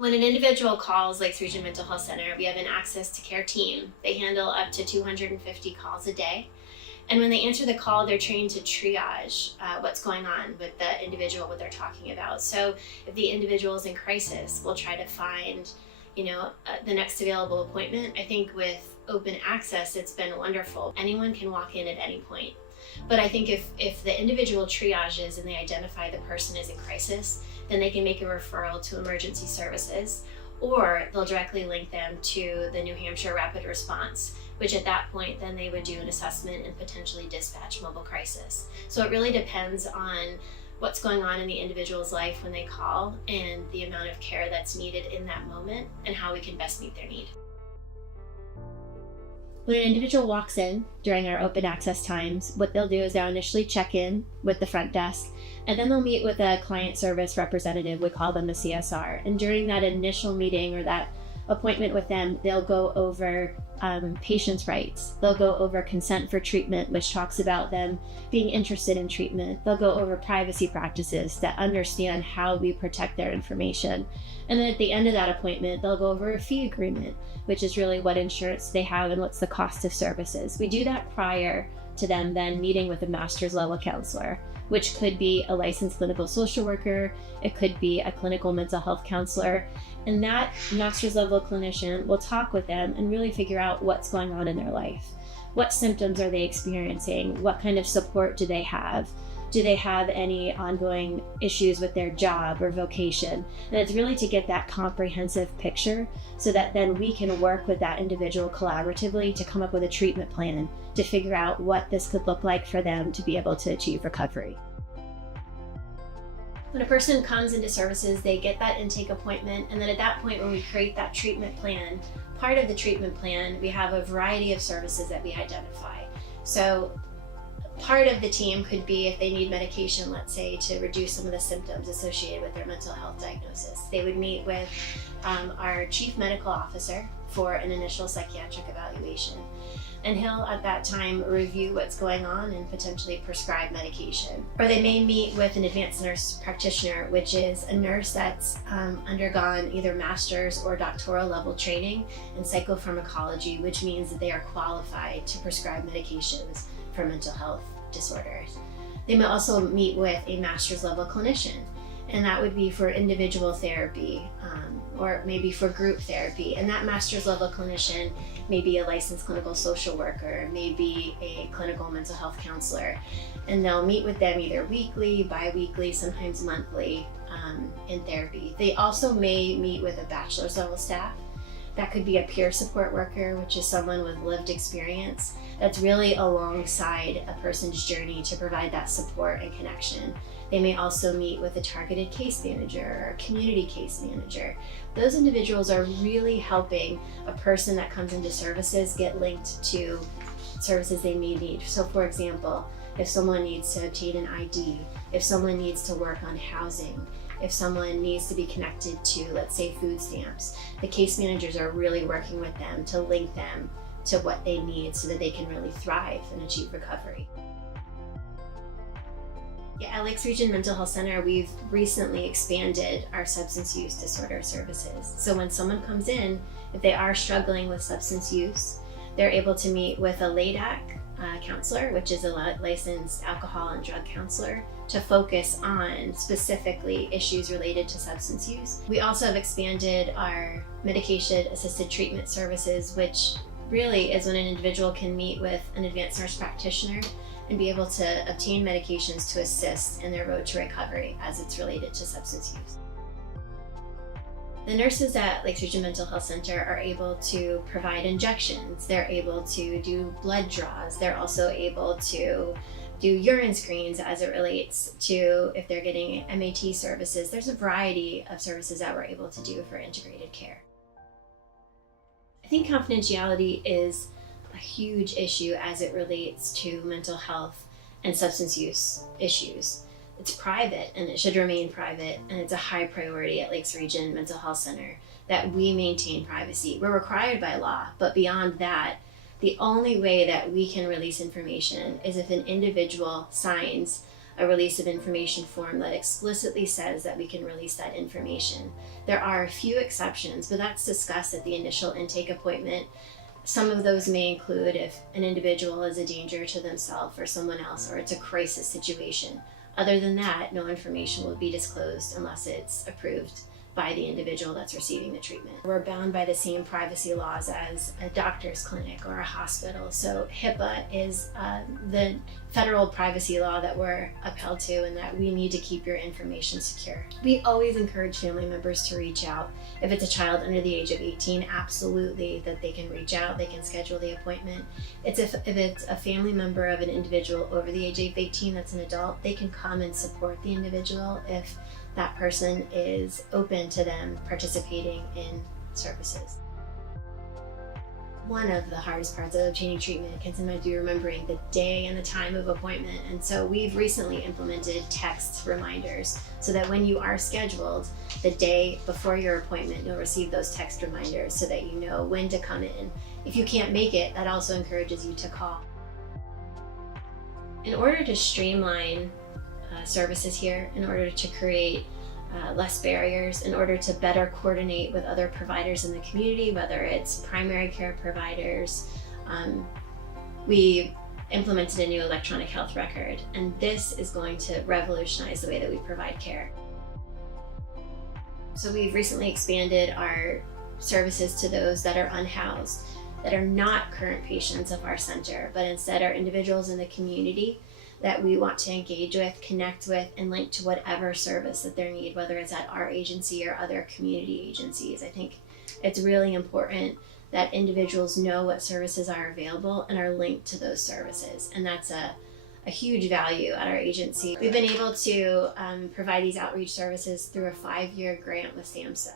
When an individual calls Lakes Region Mental Health Center, we have an access to care team. They handle up to 250 calls a day. And when they answer the call, they're trained to triage what's going on with the individual, what they're talking about. So if the individual is in crisis, we'll try to find, the next available appointment. I think with open access, it's been wonderful. Anyone can walk in at any point. But I think if the individual triages and they identify the person is in crisis, then they can make a referral to emergency services, or they'll directly link them to the New Hampshire Rapid Response, which at that point, then they would do an assessment and potentially dispatch mobile crisis. So it really depends on what's going on in the individual's life when they call and the amount of care that's needed in that moment and how we can best meet their need. When an individual walks in during our open access times, what they'll do is they'll initially check in with the front desk, and then they'll meet with a client service representative. We call them the CSR. And during that initial meeting or that appointment with them, they'll go over patients' rights. They'll go over consent for treatment, which talks about them being interested in treatment. They'll go over privacy practices that understand how we protect their information. And then at the end of that appointment, they'll go over a fee agreement, which is really what insurance they have and what's the cost of services. We do that prior to them then meeting with a master's level counselor, which could be a licensed clinical social worker, it could be a clinical mental health counselor. And that master's level clinician will talk with them and really figure out what's going on in their life. What symptoms are they experiencing? What kind of support do they have? Do they have any ongoing issues with their job or vocation? And it's really to get that comprehensive picture so that then we can work with that individual collaboratively to come up with a treatment plan to figure out what this could look like for them to be able to achieve recovery. When a person comes into services, they get that intake appointment, and then at that point when we create that treatment plan, part of the treatment plan, we have a variety of services that we identify. So part of the team could be if they need medication, let's say, to reduce some of the symptoms associated with their mental health diagnosis. They would meet with our chief medical officer for an initial psychiatric evaluation. And he'll at that time review what's going on and potentially prescribe medication. Or they may meet with an advanced nurse practitioner, which is a nurse that's undergone either master's or doctoral level training in psychopharmacology, which means that they are qualified to prescribe medications for mental health disorders. They may also meet with a master's level clinician, and that would be for individual therapy or maybe for group therapy. And that master's level clinician may be a licensed clinical social worker, maybe a clinical mental health counselor. And they'll meet with them either weekly, bi-weekly, sometimes monthly in therapy. They also may meet with a bachelor's level staff. That could be a peer support worker, which is someone with lived experience that's really alongside a person's journey to provide that support and connection. They may also meet with a targeted case manager or a community case manager. Those individuals are really helping a person that comes into services get linked to services they may need. So for example, if someone needs to obtain an ID, if someone needs to work on housing, if someone needs to be connected to, let's say, food stamps, the case managers are really working with them to link them to what they need so that they can really thrive and achieve recovery. Yeah, at Lakes Region Mental Health Center, we've recently expanded our substance use disorder services. So when someone comes in, if they are struggling with substance use, they're able to meet with a LADAC counselor, which is a licensed alcohol and drug counselor, to focus on specifically issues related to substance use. We also have expanded our medication-assisted treatment services, which really is when an individual can meet with an advanced nurse practitioner and be able to obtain medications to assist in their road to recovery as it's related to substance use. The nurses at Lakes Region Mental Health Center are able to provide injections. They're able to do blood draws. They're also able to do urine screens as it relates to if they're getting MAT services. There's a variety of services that we're able to do for integrated care. I think confidentiality is a huge issue as it relates to mental health and substance use issues. It's private and it should remain private, and it's a high priority at Lakes Region Mental Health Center that we maintain privacy. We're required by law, but beyond that, the only way that we can release information is if an individual signs a release of information form that explicitly says that we can release that information. There are a few exceptions, but that's discussed at the initial intake appointment. Some of those may include if an individual is a danger to themselves or someone else, or it's a crisis situation. Other than that, no information will be disclosed unless it's approved by the individual that's receiving the treatment. We're bound by the same privacy laws as a doctor's clinic or a hospital. So HIPAA is the federal privacy law that we're upheld to, and that we need to keep your information secure. We always encourage family members to reach out. If it's a child under the age of 18, absolutely that they can reach out, they can schedule the appointment. If it's a family member of an individual over the age of 18 that's an adult, they can come and support the individual if that person is open to them participating in services. One of the hardest parts of obtaining treatment can sometimes be remembering the day and the time of appointment. And so we've recently implemented text reminders so that when you are scheduled, the day before your appointment, you'll receive those text reminders so that you know when to come in. If you can't make it, that also encourages you to call. In order to streamline services here, in order to create less barriers, in order to better coordinate with other providers in the community, whether it's primary care providers, we implemented a new electronic health record, and this is going to revolutionize the way that we provide care. So we've recently expanded our services to those that are unhoused, that are not current patients of our center, but instead are individuals in the community that we want to engage with, connect with, and link to whatever service that they need, whether it's at our agency or other community agencies. I think it's really important that individuals know what services are available and are linked to those services. And that's a huge value at our agency. We've been able to provide these outreach services through a 5-year grant with SAMHSA.